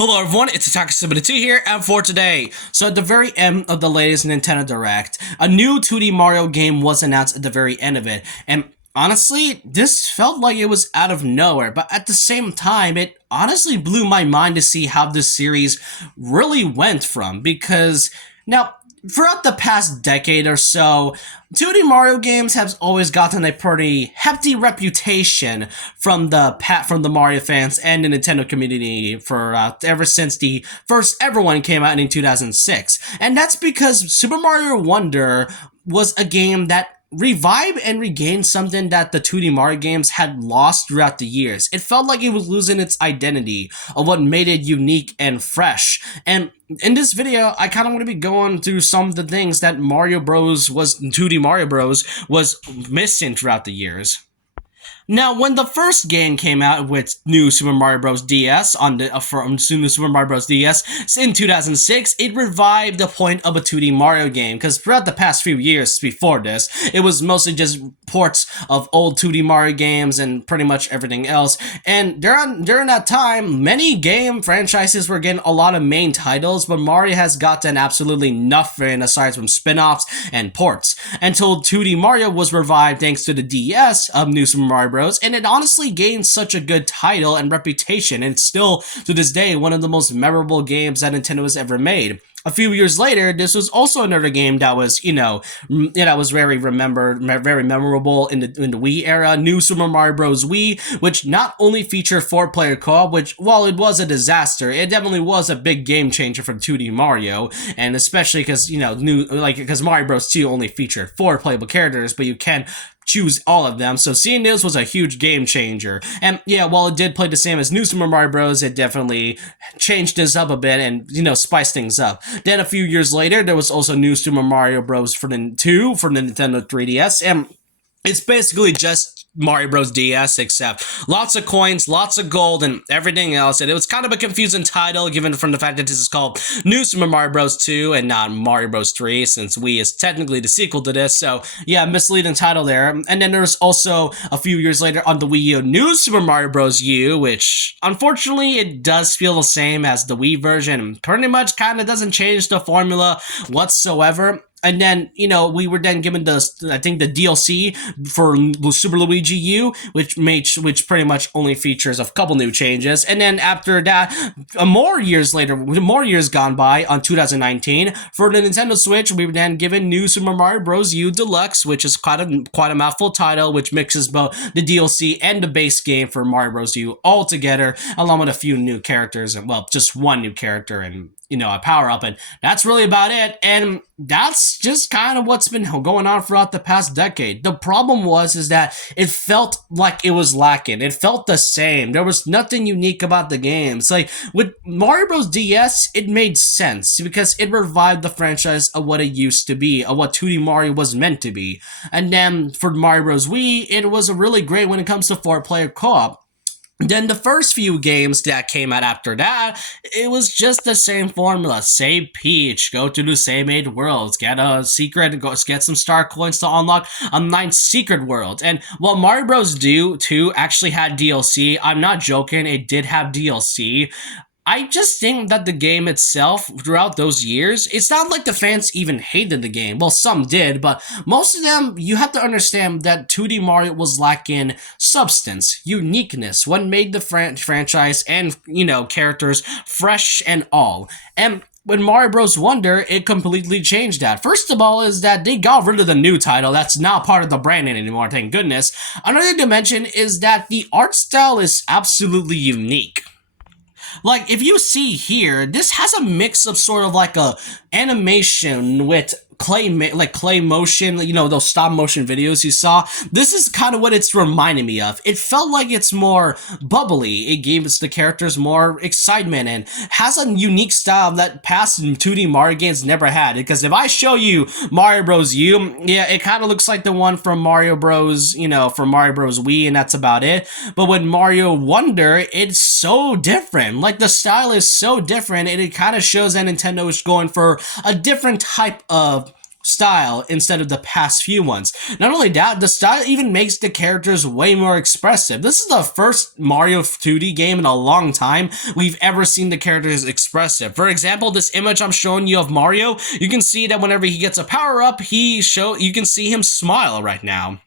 Hello everyone, it's Attacker72 here, and for today, so at the very end of the latest Nintendo Direct, a new 2D Mario game was announced at the very end of it, and honestly, this felt like it was out of nowhere, but at the same time, it honestly blew my mind to see how this series really went from, because now, throughout the past decade or so, 2D Mario games have always gotten a pretty hefty reputation from the Mario fans and the Nintendo community for ever since the first ever one came out in 2006. And that's because Super Mario Wonder was a game that revived and regained something that the 2D Mario games had lost throughout the years. It felt like it was losing its identity of what made it unique and fresh. And in this video, I kind of want to be going through some of the things that 2D Mario Bros. Was missing throughout the years. Now, when the first game came out with New Super Mario Bros. DS on the from New Super Mario Bros. DS in 2006, it revived the point of a 2D Mario game, because throughout the past few years before this, it was mostly just ports of old 2D Mario games and pretty much everything else. And during that time, many game franchises were getting a lot of main titles, but Mario has gotten absolutely nothing aside from spin-offs and ports, until 2D Mario was revived thanks to the DS of New Super Mario Bros. And it honestly gained such a good title and reputation, and it's still, to this day, one of the most memorable games that Nintendo has ever made. A few years later, this was also another game that was, was very memorable in the Wii era, New Super Mario Bros. Wii, which not only featured 4-player co-op, which, while it was a disaster, it definitely was a big game changer for 2D Mario, and especially because, because Mario Bros. 2 only featured 4 playable characters, but you can choose all of them, so seeing this was a huge game changer. And yeah, while it did play the same as New Super Mario Bros., it definitely changed this up a bit and, spiced things up. Then a few years later, there was also New Super Mario Bros. For the Nintendo 3DS, and it's basically just Mario Bros. DS, except lots of coins, lots of gold, and everything else. And it was kind of a confusing title, given from the fact that this is called New Super Mario Bros. 2 and not Mario Bros. 3, since Wii is technically the sequel to this. So yeah, misleading title there. And then there was also a few years later on the Wii U, New Super Mario Bros. U, which unfortunately it does feel the same as the Wii version. Pretty much kind of doesn't change the formula whatsoever. And then, we were then given the DLC for Super Luigi U, which pretty much only features a couple new changes. And then after that, more years gone by, on 2019, for the Nintendo Switch, we were then given New Super Mario Bros. U Deluxe, which is quite a mouthful title, which mixes both the DLC and the base game for Mario Bros. U all together, along with a few new characters, and well, just one new character and a power-up, and that's really about it. And that's just kind of what's been going on throughout the past decade. The problem is that it felt like it was lacking. It felt the same. There was nothing unique about the games. Like, with Mario Bros. DS, it made sense, because it revived the franchise of what it used to be, of what 2D Mario was meant to be. And then, for Mario Bros. Wii, it was really great when it comes to 4-player co-op. Then the first few games that came out after that, it was just the same formula. Save Peach, go to the same 8 worlds, get a secret, get some star coins to unlock a 9th secret world. And while Mario Bros. 2 actually had DLC, I'm not joking, it did have DLC. I just think that the game itself, throughout those years, it's not like the fans even hated the game. Well, some did, but most of them, you have to understand that 2D Mario was lacking substance, uniqueness, what made the franchise and, characters fresh and all. And with Mario Bros. Wonder, it completely changed that. First of all is that they got rid of the new title. That's not part of the branding anymore, thank goodness. Another dimension is that the art style is absolutely unique. Like, if you see here, this has a mix of sort of like a animation with clay motion, those stop motion videos you saw. This is kind of what it's reminding me of. It felt like it's more bubbly. It gives the characters more excitement and has a unique style that past 2D Mario games never had. Because if I show you Mario Bros. U, yeah, it kind of looks like the one from Mario Bros. From Mario Bros. Wii, and that's about it. But with Mario Wonder, it's so different. Like, the style is so different, and it kind of shows that Nintendo is going for a different type of style instead of the past few ones. Not only that, the style even makes the characters way more expressive. This is the first Mario 2D game in a long time we've ever seen the characters expressive. For example, this image I'm showing you of Mario, you can see that whenever he gets a power-up, you can see him smile right now.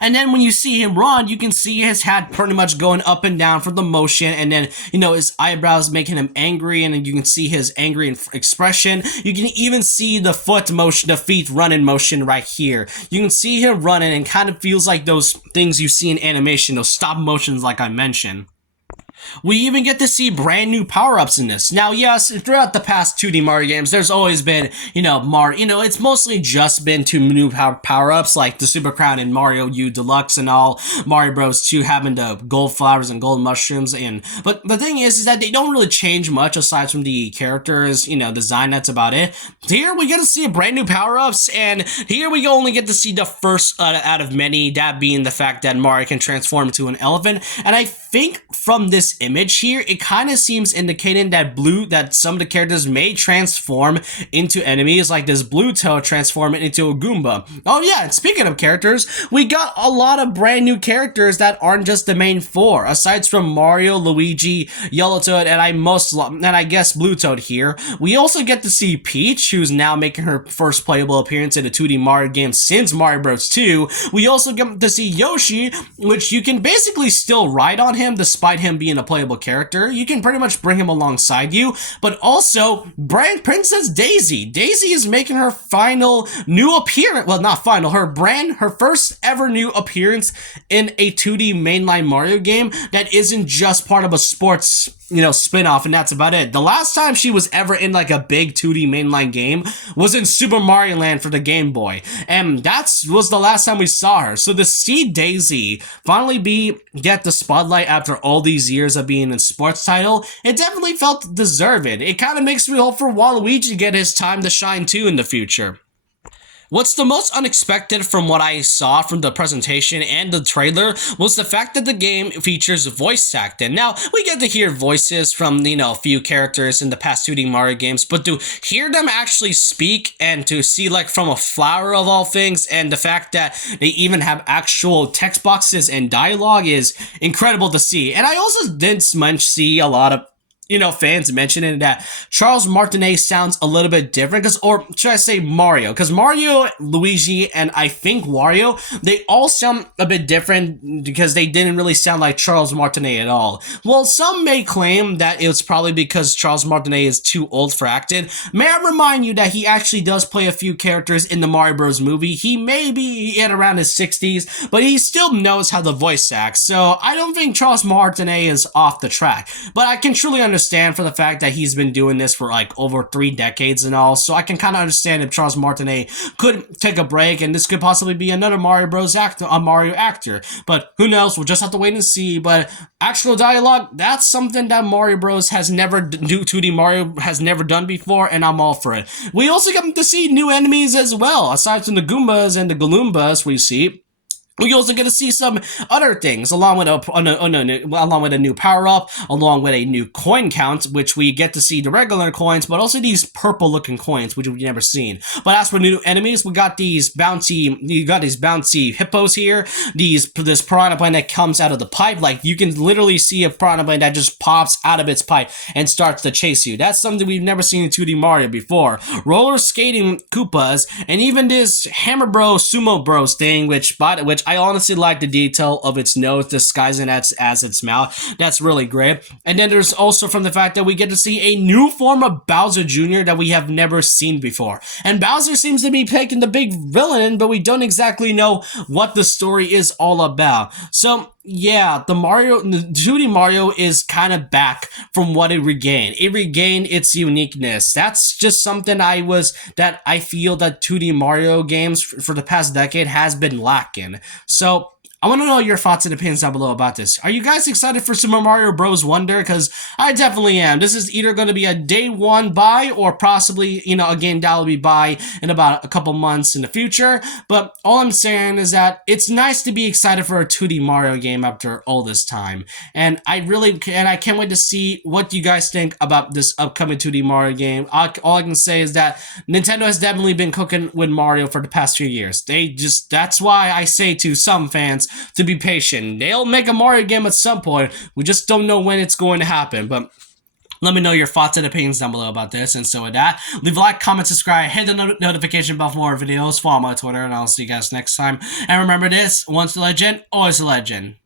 And then when you see him run, you can see his head pretty much going up and down for the motion, and then, his eyebrows making him angry, and then you can see his angry expression. You can even see the foot motion, the feet running motion right here. You can see him running, and kind of feels like those things you see in animation, those stop motions like I mentioned. We even get to see brand new power-ups in this. Now, yes, throughout the past 2D Mario games, there's always been, Mario, it's mostly just been two new power-ups, like the Super Crown and Mario U Deluxe and all, Mario Bros. 2 having the gold flowers and gold mushrooms, but the thing is that they don't really change much aside from the characters, design, that's about it. Here, we get to see brand new power-ups, and here we only get to see the first out of many, that being the fact that Mario can transform into an elephant, and I think from this image here, it kind of seems indicating that some of the characters may transform into enemies, like this blue toad transforming into a Goomba. Oh yeah, and speaking of characters, we got a lot of brand new characters that aren't just the main four. Aside from Mario, Luigi, Yellow Toad, and I guess Blue Toad here, we also get to see Peach, who's now making her first playable appearance in a 2D Mario game since Mario Bros. 2. We also get to see Yoshi, which you can basically still ride on him despite him being a playable character. You can pretty much bring him alongside you, but also Princess Daisy. Daisy is making her final new appearance, well, not final, her first ever new appearance in a 2D mainline Mario game that isn't just part of a sports spin-off, and that's about it. The last time she was ever in like a big 2D mainline game was in Super Mario Land for the Game Boy, and that was the last time we saw her. So to see Daisy finally get the spotlight after all these years of being in sports title, it definitely felt deserved. It kind of makes me hope for Waluigi to get his time to shine too in the future. What's the most unexpected from what I saw from the presentation and the trailer was the fact that the game features voice acting. Now, we get to hear voices from, a few characters in the past 2D Mario games, but to hear them actually speak and to see, like, from a flower of all things, and the fact that they even have actual text boxes and dialogue is incredible to see. And I also did see a lot of fans mentioning that Charles Martinet sounds a little bit different, or should I say Mario? Because Mario, Luigi, and I think Wario, they all sound a bit different because they didn't really sound like Charles Martinet at all. Well, some may claim that it's probably because Charles Martinet is too old for acting. May I remind you that he actually does play a few characters in the Mario Bros. Movie. He may be at around his 60s, but he still knows how to voice act, so I don't think Charles Martinet is off the track. But I can truly understand for the fact that he's been doing this for like over 3 decades and all, so I can kind of understand if Charles Martinet could take a break and this could possibly be another Mario Bros. Mario actor. But who knows? We'll just have to wait and see. But actual dialogue, that's something that Mario Bros. 2D Mario has never done before, and I'm all for it. We also get to see new enemies as well, aside from the Goombas and the Galoombas we see. We also get to see some other things, along with a new power-up, along with a new coin count, which we get to see the regular coins, but also these purple-looking coins, which we've never seen. But as for new enemies, we got these bouncy hippos here, this piranha plant that comes out of the pipe. Like, you can literally see a piranha plant that just pops out of its pipe and starts to chase you. That's something we've never seen in 2D Mario before. Roller skating Koopas, and even this Hammer Bro Sumo Bros thing, which I honestly like the detail of its nose disguising as its mouth. That's really great. And then there's also from the fact that we get to see a new form of Bowser Jr. that we have never seen before. And Bowser seems to be taking the big villain, but we don't exactly know what the story is all about. So yeah, the 2D Mario is kind of back from what it regained. It regained its uniqueness. That's just something that I feel that 2D Mario games for the past decade has been lacking. So I want to know your thoughts and opinions down below about this. Are you guys excited for Super Mario Bros. Wonder? Because I definitely am. This is either going to be a day one buy or possibly, a game that will be buy in about a couple months in the future. But all I'm saying is that it's nice to be excited for a 2D Mario game after all this time. And I can't wait to see what you guys think about this upcoming 2D Mario game. All I can say is that Nintendo has definitely been cooking with Mario for the past few years. That's why I say to some fans to be patient. They'll make a Mario game at some point. We just don't know when it's going to happen. But let me know your thoughts and opinions down below about this. And so with that, leave a like, comment, subscribe, hit the notification bell for more videos, follow my Twitter, and I'll see you guys next time. And remember this, once a legend, always a legend.